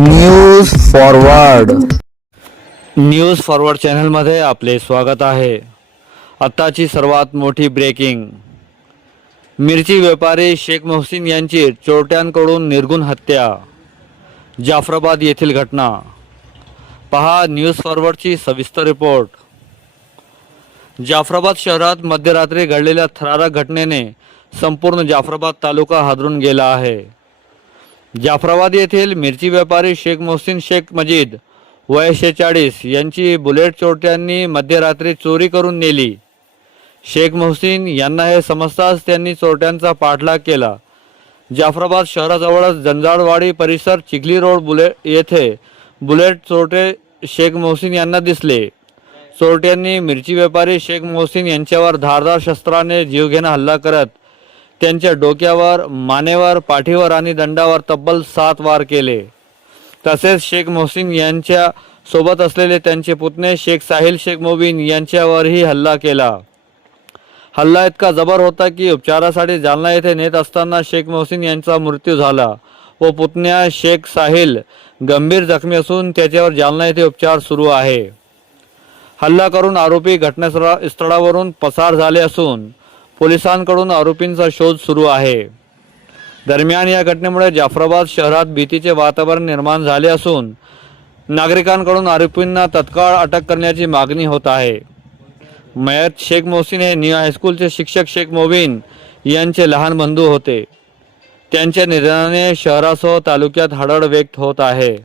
News forward चॅनलमध्ये आपले स्वागत आहे। आताची सर्वात मोठी ब्रेकिंग। मिरची व्यापारी शेख मोहसिन यांची चोरट्यांकडून निर्घृण हत्या। जाफराबाद येथील घटना पहा न्यूज फॉरवर्डची सविस्तर रिपोर्ट। जाफराबाद शहरात मध्यरात्री घडलेल्या थरारक घटनेने संपूर्ण जाफराबाद तालुका हादरून गेला आहे। जाफराबाद येथील मिरची व्यापारी शेख मोहसिन शेख मजीद वय 46 यांची बुलेट चोरट्यांनी मध्यरात्री चोरी करून नेली। शेख मोहसिन यांना हे समजताच त्यांनी चोरट्यांचा पाठलाग केला। जाफराबाद शहराजवळच जंजाळवाडी परिसर चिखली रोड येथे बुलेट चोरटे शेख मोहसिन यांना दिसले। चोरट्यांनी मिरची व्यापारी शेख मोहसिन यांच्यावर धारदार शस्त्राने जीवघेणा हल्ला करत त्यांच्या डोक्यावर, मानेवर, पाठीवर आणि दंडावर तब्बल 7 वार केले। तसेच शेख मोहसिन यांच्या सोबत असलेले त्यांचे पुतणे शेख साहिल शेख मोबिन यांच्यावरही हल्ला केला। हल्ला इतका जबर होता की उपचारासाठी जालना येथे नेत असताना शेख मोहसिन यांचा मृत्यू झाला व पुतण्या शेख साहिल गंभीर जखमी असून त्याच्यावर जालना येथे उपचार सुरू आहे। हल्ला करून आरोपी घटनास्थळावरून पसार झाले असून पोलिसांकडून आरोपींचा शोध सुरू आहे। दरम्यान या घटनेमुळे जाफराबाद शहरात भीतीचे वातावरण निर्माण झाले असून नागरिकांकडून आरोपींना तत्काळ अटक करण्याची मागणी होत आहे। मयत शेख मोहसिन हे न्यू हायस्कूलचे शिक्षक शेख मोबिन यांचे लहान बंधू होते। त्यांच्या निधनाने शहरासह तालुक्यात हळहळ व्यक्त होत आहे।